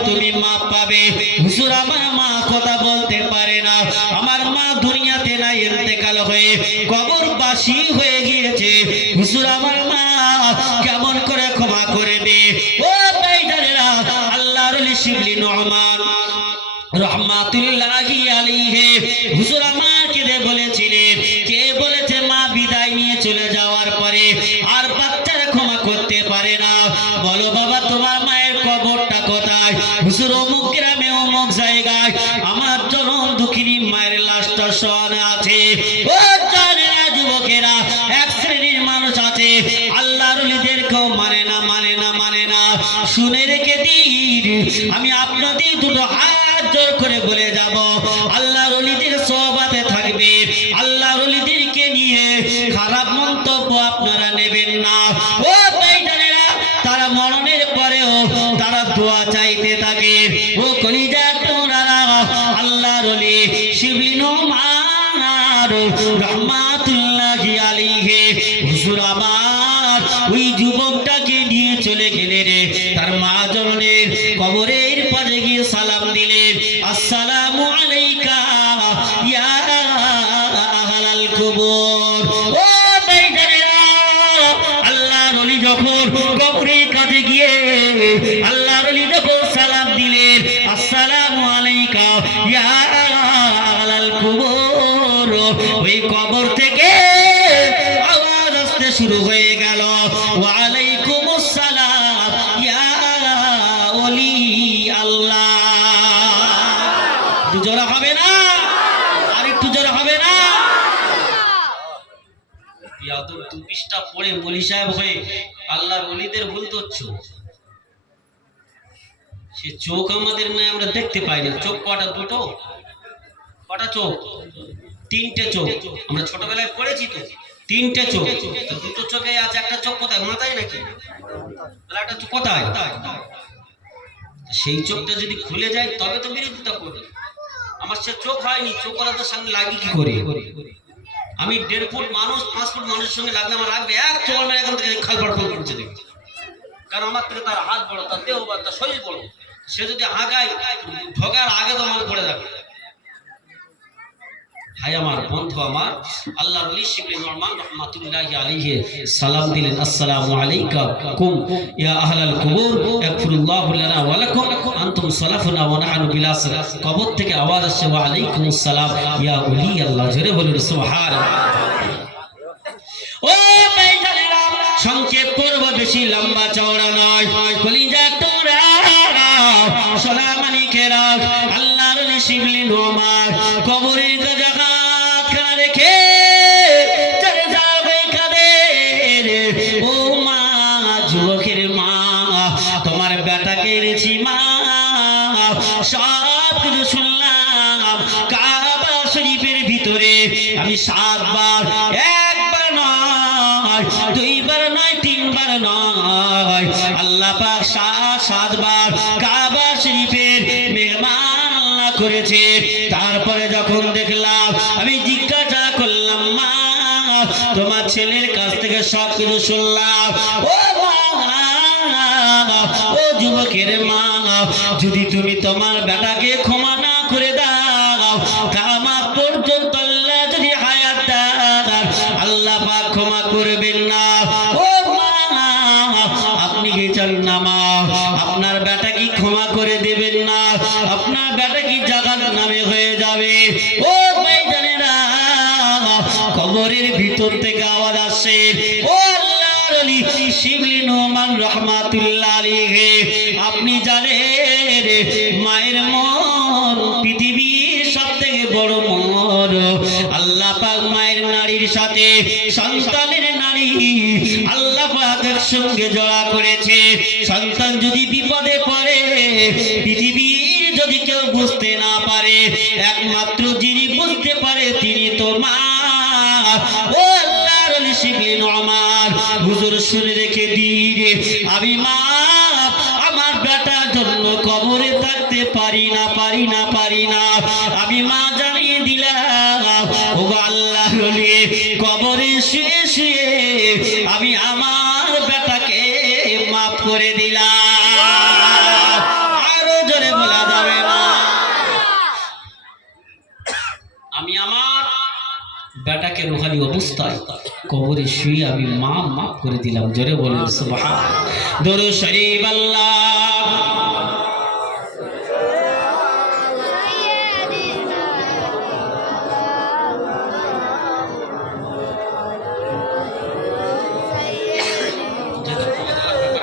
তুমি মাপ পাবে। হুজুর আমার মা কথা বলতে পারে না, আমার মা দুনিয়াতে নাই, ইন্তেকাল হয়ে কবরবাসী হয়ে গিয়েছে। হুজুর আমার মা কেমন করে ক্ষমা করবে? ও ভাইজানেরা, আল্লাহর ওলি শিবলি নোমান রহমাতুল্লাহি আলাইহি হুজুর আমাকে বলেছিলেন, কে বলেছে মা বিদায় নিয়ে চলে যাওয়ার পরে আর বাচ্চারা ক্ষমা করতে পারে না? বলো বাবা, তোমার মায়ের কবরটা কোথায়? হুজুর অমুক গ্রামে অমুক জায়গায় আমার জনম দুঃখিনী মায়ের লাশটা শোয়ানো আছে। ও জানেরা, যুবকেরা, এক শ্রেণীর মানুষ আছে আল্লাহর ওলিদেরকেও মানে না, মানে না, মানে না। শুনে রেখে দিন, আমি আপনাদের দুটো হাত জোর করে বলে যাব, আল্লাহর ওলিদের সোহবতে থাকবে, আল্লাহর ওলিদেরকে নিয়ে খারাপ মন্তব্য আপনারা নেবেন না। ও ভাইজানেরা, তারা মরণের পরেও তারা দোয়া চাইতে থাকে। ও কলিজা তোমরা, আল্লাহর ওলি শিবলি নোমান রহমাতুল্লাহি আলাইহি হুজুর আমার ওই যুবকটাকে নিয়ে চলে গেলেন, তার মা জননের কবরের পাশে গিয়ে সালাম দিলেন, আসসালামু আলাইকা ইয়া আহলাল কুবুর। ও ভাইজানেরা, আল্লাহর ওলি যখন কবরের কাছে গিয়ে আল্লাহর ওলি যখন সালাম দিলেন, আসসালামু আলাইকা ইয়া আহলাল কুবুর, ওই কবর থেকে আওয়াজ আসতে শুরু হয়ে গেল, ওয়া আলাইকুমুস সালাম ইয়া ওলি আল্লাহ। একটু জোরে হবে না? আর একটু জোরে হবে না? ইয়াদব দুপিসটা পড়ে মলি সাহেব হয়ে আল্লাহর ওলিদের ভুল ধরছো। সে চোখ আমাদের নয়, আমরা দেখতে পাই না। চোখ কটা? দুটো? কটা চোখ? তিনটে চোখ। আমরা ছোটবেলায় পড়েছি তো, তিনটে চোখ। তো দুটো চোখে আছে, একটা চোখ কোথায়? মাথায় নাকি? তাহলে একটা চোখ কোথায়? সেই চোখটা যদি খুলে যায় তবে তো বিরোধিতা করবে। আমার সে চোখ হয়নি, চোখ ওরা তো সঙ্গে লাগি কি করে? আমি 1.5 ফুট মানুষ, 5 ফুট মানুষের সঙ্গে লাগলে আমার লাগবে এক চোখ মেরে এখান থেকে খালপাড় ফোন করছে দেখছি। কারণ আমার থেকে তার হাত বড়, তার দেহ বড়, তার শরীর বড়। সে যদি আগায় ঢোকার আগে তো আমার পড়ে যাবে। ভাই আমার, বন্ধু আমার, আল্লাহর ওলি শিবলি নোমান রহমাতুল্লাহি আলাইহি সালাম দিলেন, আসসালামু আলাইকা কুম ইয়া আহলাল কুবুর ইয়াগফিরুল্লাহু লানা ওয়া লাকুম আনতুম সালাফুনা ওয়া নাহনু বিলাসর। কবর থেকে আওয়াজ আসছে, ওয়া আলাইকুমুস সালাম ইয়া ওলি আল্লাহ। জোরে বলুন সুবহানাল্লাহ। ও ভাইজানেরা, সংক্ষেপ করব, বেশি লম্বা চওড়া নয়। কলিজা তোমরা, সোনা মানিকেরা, আল্লাহর ওলি শিবলি নোমান কবরের জায়গা রেখে চলে যাবে কাদের। ও মা, যুবকের মা, তোমার বেটাকে এনেছি মা, সব কিছু শুনলাম। কাবা শরীফের ভিতরে আমি 7 বার, একবার নয়, 2 বার নয়, 3 বার নয়, আল্লাহ পাক 7 বার কাবা শরীফের মেহমান আল্লাহ করেছে। তারপরে যখন দেখলাম, আমি জিজ্ঞাসা করলাম, মা, তোমার ছেলের কাছ থেকে সব কিছু শুনলাম। ও মা, ও যুবকের মা, যদি তুমি তোমার বেটাকে ক্ষমা না করে দাও, কিয়ামত পর্যন্ত আল্লাহ যদি হায়াত দেন, আল্লাহ পাক ক্ষমা করবেন না। ও মা, আপনি কি চান না মা, আপনার বেটা কি ক্ষমা করে দেবেন না? আপনার বেটা কি জাহান্নামে হয়ে যাবে? ও ভাইজানেরা, কবরের ভিতর থেকে আওয়াজ আসে, ও আল্লাহর ওলি শিবলি নোমান রহমাতুল্লাহ আলাইহি, আপনি জানেন মায়ের মন পৃথিবীর সবথেকে বড় মন। আল্লাহ পাক মায়ের নারীর সাথে সন্তানের নারী আল্লাহ পাক একসঙ্গে জড়া করেছে। সন্তান যদি বিপদে পড়ে, পৃথিবীর যদি কেউ বুঝতে না পারে, একমাত্র যিনি বুঝতে পারে তিনি তো মা। ও আল্লাহর ওলি শিবলি নোমান, হুজুর শুনে রেখে দিন, আমি মা আমার বেটার জন্য কবরে থাকতে পারি না, পারি না, পারি না। আমি মা জানিয়ে দিলাম, ও আল্লাহর ওলি, কবরে শুয়ে শুয়ে আমি আমার বেটাকে মাফ করে দিলাম। আরো জোরে খালি অবস্থায় কবরে শুয়ে আমি মাফ করে দিলাম। জোরে বলেন সুবহানাল্লাহ। দরুদ শরীফ আল্লাহ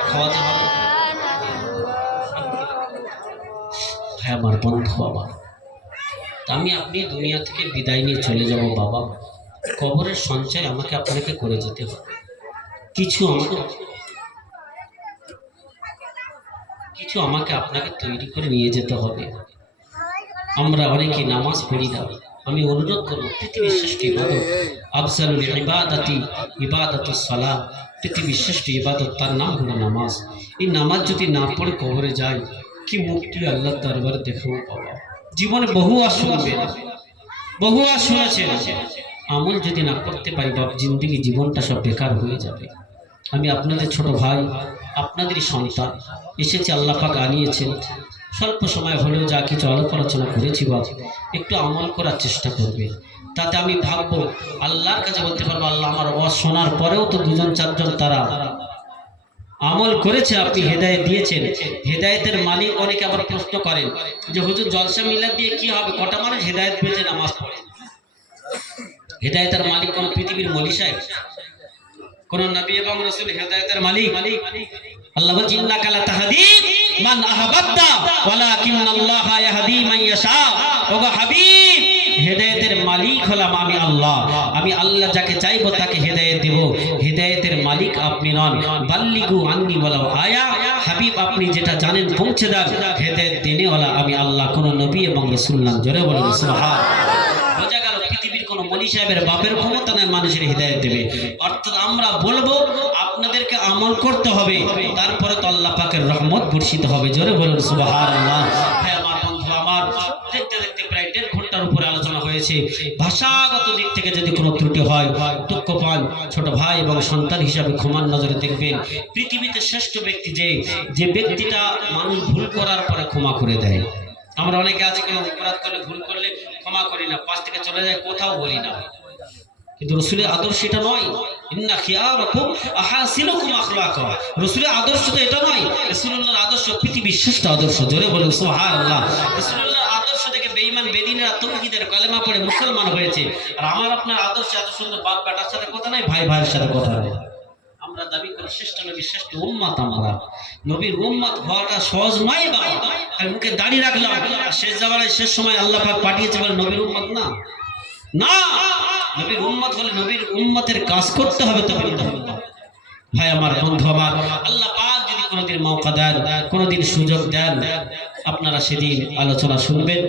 খাওয়াতে হবে। হ্যাঁ আমার বন্ধু বাবা, আমি আপনি দুনিয়া থেকে বিদায় নিয়ে চলে যাব বাবা, কবরের সঞ্চয় আমাকে আপনাকে করে যেতে হবে। কিছু আমাকে আপনাকে তৈরি করে নিয়ে যেতে হবে। আমরা অনেকে নামাজ পড়ি না, আমি অনুরোধ করব পৃথিবীর শ্রেষ্ঠ ইবাদত আফজালুল ইবাদাতুস সালাত, পৃথিবীর শ্রেষ্ঠ ইবাদত তার নাম হলো নামাজ। এই নামাজ যদি না পড়ে কবরে যায়, কি মুক্তি আল্লাহর দরবারে দেখাবো বাবা। জীবনে বহু আশ শুনেছেন, আমল যদি না করতে পারি বাবা, জিন্দগি জীবনটা সব বেকার হয়ে যাবে। আমি আপনাদের ছোট ভাই, আপনাদেরই সন্তান, এসেছি আল্লাহ পাক আনিয়েছেন। স্বল্প সময় হলেও যা কিছু আলোক আলোচনা করেছি বাবা, একটু আমল করার চেষ্টা করবে। তাতে আমি ভাববো আল্লাহর কাছে বলতে পারবো, আল্লাহ আমার ওয়াজ শোনার পরেও তো দুজন চারজন তারা আমল করেছে, আপনি হেদায়েত দিয়েছেন। হেদায়েতের মালিক অনেকে আবার প্রশ্ন করেন যে হুজুর জলসা মিলাদ দিয়ে কি হবে, কটা মানুষ হেদায়েত পেয়েছে নামাজ পড়ে? হেদায়েতের মালিক কোন পৃথিবীর মলি সাহেব, কোন নবী এবং রাসূল হেদায়েতের মালিক? আল্লাহ বলেন ইন্নাকা লা তাহদি মান আহবাবতা ওয়ালাকিন্নাল্লাহা ইয়াহদি মান ইয়াশা। ওগো হাবিব, হেদায়েতের মালিক হলাম আমি আল্লাহ। আমি আল্লাহ যাকে চাইবো তাকে হেদায়েত দেব। হেদায়েতের মালিক আপনি নন। বাল্লিগু আন্নি ওয়ালাউ আয়া, হাবিব আপনি যেটা জানেন পৌঁছে দেন। হেদায়েত দেনেওয়ালা আমি আল্লাহ, কোন নবী এবং রাসূল না। জোরে বলুন সুবহানাল্লাহ। বোঝা গেল পৃথিবীর কোন মলি সাহেবের বাপের ক্ষমতা নাই মানুষের হেদায়েত দেবে। অর্থাৎ আমরা বলবো আপনাদেরকে আমল করতে হবে, তারপরে তো আল্লাহ পাকের রহমত বর্ষিত হবে। জোরে বলুন সুবহানাল্লাহ। হ্যাঁ আমার বন্ধু আমার, দেখতে দেখতে প্রায় 1.5 ঘন্টার উপরে আলোচনা হয়েছে। ভাষাগত দিক থেকে যদি কোনো ত্রুটি হয় দুঃখ পান, ছোট ভাই এবং সন্তান হিসাবে ক্ষমার নজরে দেখবেন। পৃথিবীতে শ্রেষ্ঠ ব্যক্তি যে ব্যক্তিটা মানুষ ভুল করার পরে ক্ষমা করে দেয়। আমরা অনেকে আছে কেউ অপরাধ করলে, ভুল করলে ক্ষমা করি না, পাশ থেকে চলে যায়, কোথাও বলি না। কিন্তু রাসূলের আদর্শ এটা নয়। ইন্না খিয়ারাকুম আহাসিনুকুম আখলাকা। রাসূলের আদর্শ তো এটা নয়। রাসূলুল্লাহর আদর্শ পৃথিবীর শ্রেষ্ঠ আদর্শ। জোরে বলুন সুবহানাল্লাহ। রাসূলুল্লাহর আদর্শ থেকে বেঈমান বেদিনেরা তাওহীদের কালেমা পড়ে মুসলমান হয়েছে। আর আমার আপনার আদর্শ এত সুন্দর, বাপ বেটার সাথে কথা নাই, ভাই ভাইয়ের সাথে কথা নাই। আমরা দাবি করি শ্রেষ্ঠ নবী, শ্রেষ্ঠ উম্মত। আমরা নবীর উম্মত হওয়াটা সহজ নয় বাবা। আর মুখে দাড়ি রাখলাম, শেষ জামানায় শেষ সময় আল্লাহ পাক পাঠিয়েছে বলে নবীর উম্মত না। না, নবীর উম্মত হলে নবীর উম্মতের কাজ করতে হবে। তবে ভাই আমার, বন্ধু আমার, আল্লাহ পাক যদি কোনোদিন মওকা দেন, কোনোদিন সুযোগ দেন, আপনারা সেদিন আলোচনা শুনবেন।